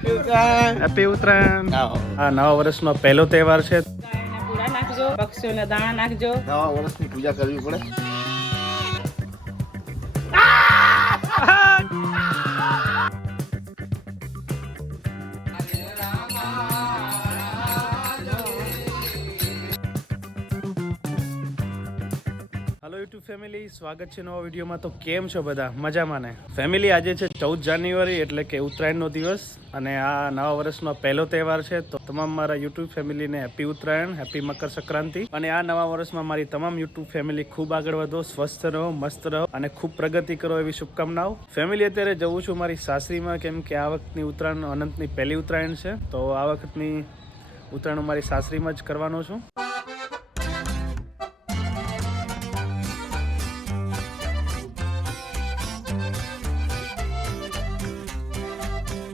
Happy Uttarayan happy Uttarayan આ નવા વર્ષનો પહેલો તહેવાર છે. પૂરા નાખજો પક્ષીઓને દાણા નાખજો. નવા વર્ષની પૂજા કરવી પડે. હેલો યુટ્યુબ ફેમિલી સ્વાગત છે નવા વિડીયોમાં. તો કેમ છો બધા? મજામાં ને? ફેમિલી આજે છે ચૌદ જાન્યુઆરી એટલે કે ઉત્તરાયણનો દિવસ અને આ નવા વર્ષનો પહેલો તહેવાર છે. તો તમામ મારા યુટ્યુબ ફેમિલીને હેપી ઉત્તરાયણ હેપી મકર સંક્રાંતિ. અને આ નવા વર્ષમાં મારી તમામ યુટ્યુબ ફેમિલી ખૂબ આગળ વધો, સ્વસ્થ રહો, મસ્ત રહો અને ખૂબ પ્રગતિ કરો એવી શુભકામનાઓ. ફેમિલી અત્યારે જવું છું મારી સાસરીમાં કેમ કે આ વખતની ઉત્તરાયણ અનંતની પહેલી ઉત્તરાયણ છે. તો આ વખતની ઉત્તરાયણ મારી સાસરીમાં જ કરવાનો છું.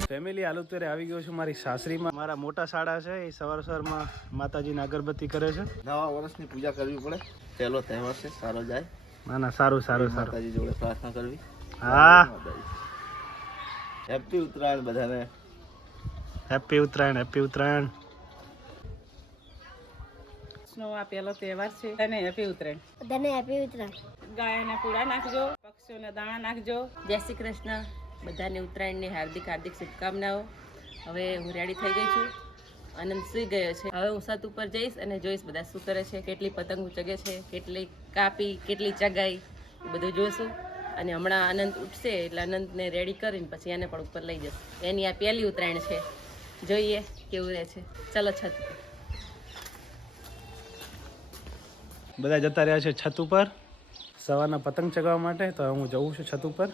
ફેમિલી હાલ અત્યારે આવી ગયો છું મારી સાસરીમાં. મારા મોટા શાળા છે એ સવાર સવારમાં માતાજીને અગરબત્તી કરે છે. નવા વર્ષની પૂજા કરવી પડે. પહેલો તહેવાર છે સારો જાય. ના ના સારું સારું સારું. માતાજી જોડે પ્રાર્થના કરવી. હા. હેપી ઉત્તરાયણ બધાને. Happy Uttarayan happy Uttarayan. નો આ પહેલો તહેવાર છે અને હેપી ઉત્તરાયણ. બધાને હેપી ઉત્તરાયણ. ગાયના પૂરા નાખજો પક્ષીઓને દાણા નાખજો. જય શ્રી કૃષ્ણ. બધાને ઉત્તરાયણની હાર્દિક હાર્દિક શુભકામનાઓ. હવે હું રેડી થઈ ગઈ છું. આનંદ સૂઈ ગયો છે. હવે હું છત ઉપર જઈશ અને જોઈશ બધા શું કરે છે, કેટલી પતંગ ચગે છે, કેટલી કાપી, કેટલી ચગાઈ બધું જોઈશું અને હમણાં આનંદ ઉઠશે એટલે આનંદને રેડી કરીને પછી એને પણ ઉપર લઈ જશે. એની આ પહેલી ઉત્તરાયણ છે. જોઈએ કેવું રહે છે. ચલો છત બધા જતા રહ્યા છે છત ઉપર. સવારના પતંગ ચગાવવા માટે તો હું જઉં છું છત ઉપર.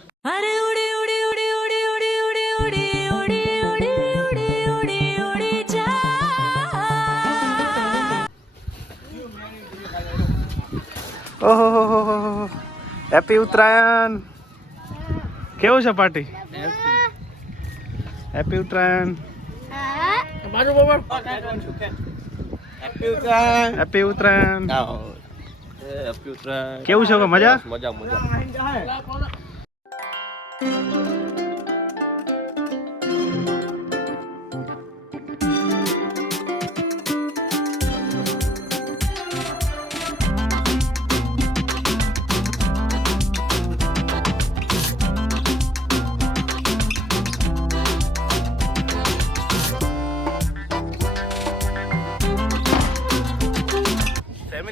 ઓહો હેપી ઉત્તરાયણ કેવું છે party? Happy Uttarayan happy Uttarayan happy Uttarayan આવો. હેપી ઉત્તરાયણ કેવું છે મજા. મજા મજા.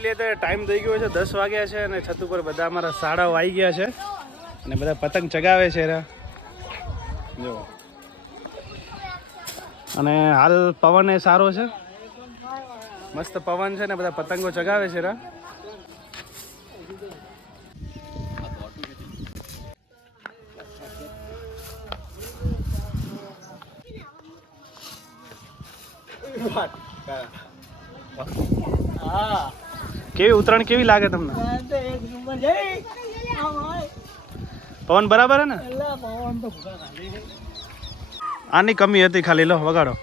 ફેમિલી અત્યારે ટાઈમ થઈ ગયો છે દસ વાગ્યા છે અને છત ઉપર બધા અમારા શાળાઓ આવી ગયા છે. અને બધા પતંગ ચગાવે છે જો. અને હાલ પવન એ સારો છે. મસ્ત પવન છે ને બધા પતંગો ચગાવે છે રા કેવી ઉત્તરાયણ કેવી લાગે તમને? પવન બરાબર હે ને? આની કમી હતી ખાલી લો વગાડો.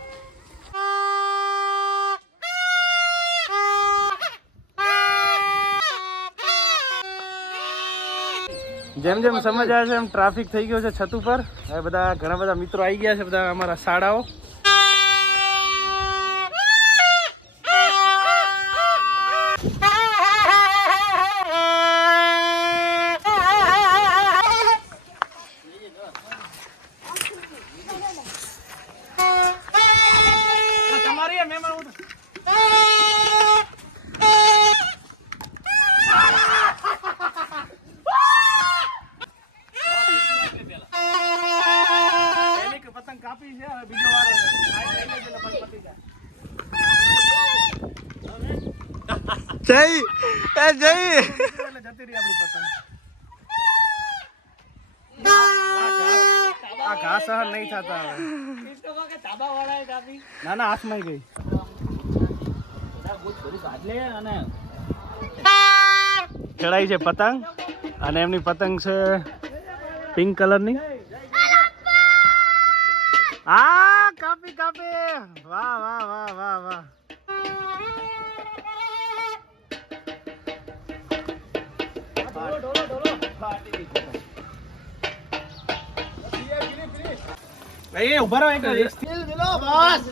જેમ જેમ સમજ આવે છે એમ ટ્રાફિક થઈ ગયો છે છત ઉપર. હવે બધા ઘણા બધા મિત્રો આવી ગયા છે બધા અમારા શાળાઓ. આ સહન નહીં થતા ના ના હાથમાં ગઈ. ચડાઈ છે પતંગ અને એમની પતંગ છે પિંક કલરની. આ, કાપી કાપી. વાહ વાહ વાહ વાહ વાહ. એ ઊભા રહો એક લો બસ.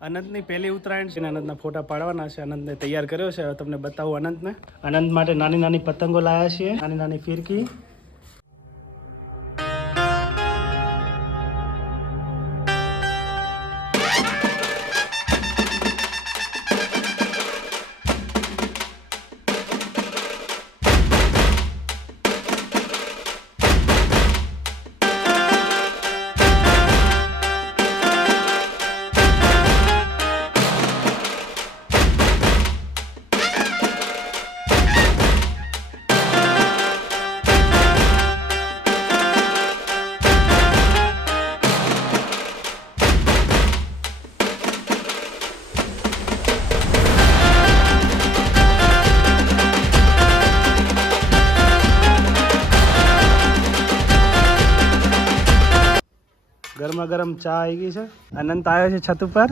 અનંતની પહેલી ઉત્તરાયણ છે અને અનંતના ફોટા પાડવાના છે. અનંતને તૈયાર કર્યો છે. હવે તમને બતાવું અનંતને. અનંત માટે નાની નાની પતંગો લાયા છીએ. નાની નાની ફિરકી. ગરમા ગરમ ચા આવી ગઈ છે. અનંત આવ્યો છે છત ઉપર.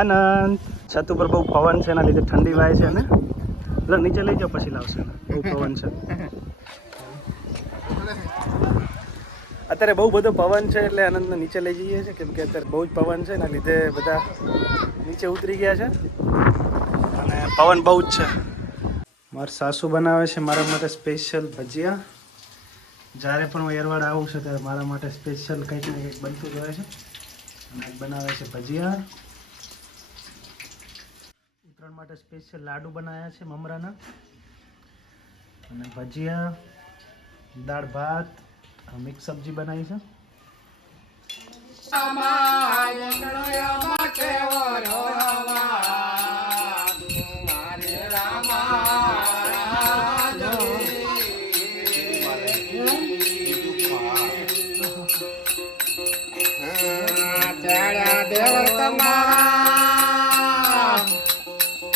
અનંત. છત ઉપર બહુ પવન છે, એના લીધે ઠંડી વાય છે ને નીચે લઈ જાઓ, પછી લાવશે બહુ પવન છે. અત્યારે બહુ બધો પવન છે, એટલે આનંદને નીચે લઈ જઈએ છીએ, કેમ કે અત્યારે બહુ જ પવન છે, એના લીધે બધા નીચે ઉતરી ગયા છે. અને પવન બહુ જ છે. મારા સાસુ બનાવે છે, મારા માટે સ્પેશિયલ ભજીયા. જ્યારે પણ હું એરવાડ આવું છું ત્યારે મારા માટે સ્પેશિયલ કંઈક ને કંઈક બનતું જ હોય છે. અને બનાવે છે ભજીયા. ઉત્તરાયણ માટે સ્પેશિયલ લાડુ બનાવ્યા છે મમરાના. અને ભજીયા, દાળ ભાત, મિક્સ સબ્જી બનાવી છે.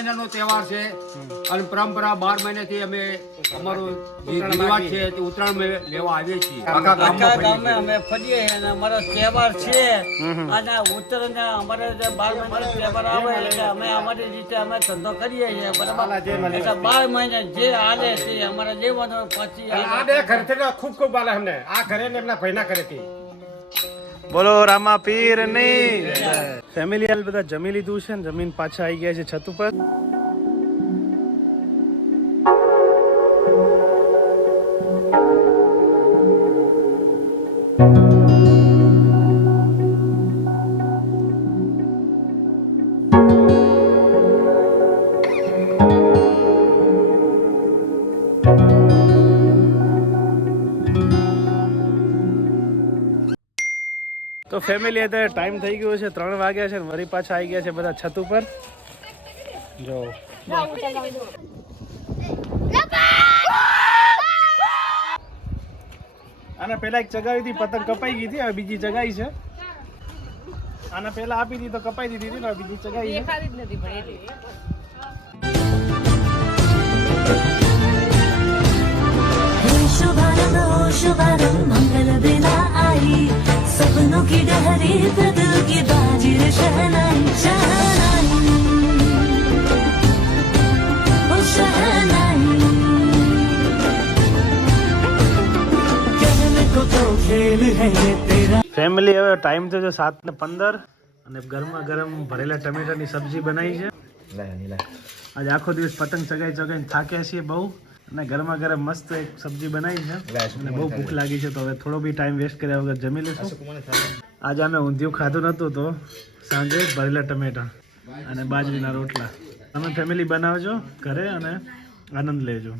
મહિનાનો તહેવાર છે અને પરંપરા બાર મહિનાથી અમે અમારો જે રિવાજ છે તે ઉત્તરાયણ લેવા આવીએ છીએ. આખા ગામમાં. અમે ફરીએ અને અમારો તહેવાર છે. અને ઉત્તરાયણ અમારે બાર મહિનાનો તહેવાર આવે એટલે અમે અમારી રીતે અમે ધંધો કરીએ છીએ બરાબર? એટલે બાર મહિને જે હાલે છે અમારે લેવાનો પછી આ બે ઘરે તો ખૂબ ખૂબ આલે અમને. આ ઘરે ને એમના ભાઈના ઘરેથી. બોલો, રામા પીરની ફેમિલી હાલ બધા જમી લીધું છે ને જમીન પાછા આવી ગયા છે છત ઉપર. તો ફેમિલી અત્યારે ટાઈમ થઈ ગયો છે ત્રણ વાગ્યા છે ને વળી પાછા આવી ગયા છે બધા છત ઉપર. જો. આના પેલા એક ચગાવી હતી પતંગ કપાઈ ગઈ હતી હવે બીજી ચગાઈ છે. આના પેલા આપી હતી તો કપાઈ દીધી હતી ને બીજી જ નથી પણ એટલે हे ફેમિલી હવે ટાઈમ થયો છે સાત ને પંદર અને ગરમા ગરમ ભરેલા ટમેટાની સબ્જી બનાવી છે. આજે આખો દિવસ પતંગ ચગાઈ ચગાઈને થાક્યા છીએ બહુ. અને ગરમા ગરમ મસ્ત એક સબ્જી બનાવી છે. અને બહુ ભૂખ લાગી છે તો હવે થોડો બી ટાઈમ વેસ્ટ કર્યા વગર જમી લઈશું. આજે અમે ઊંધિયું ખાધું નહોતું તો સાંજે ભરેલા ટમેટા અને બાજરીના રોટલા. તમે ફેમિલી બનાવજો, ઘરે અને આનંદ લેજો.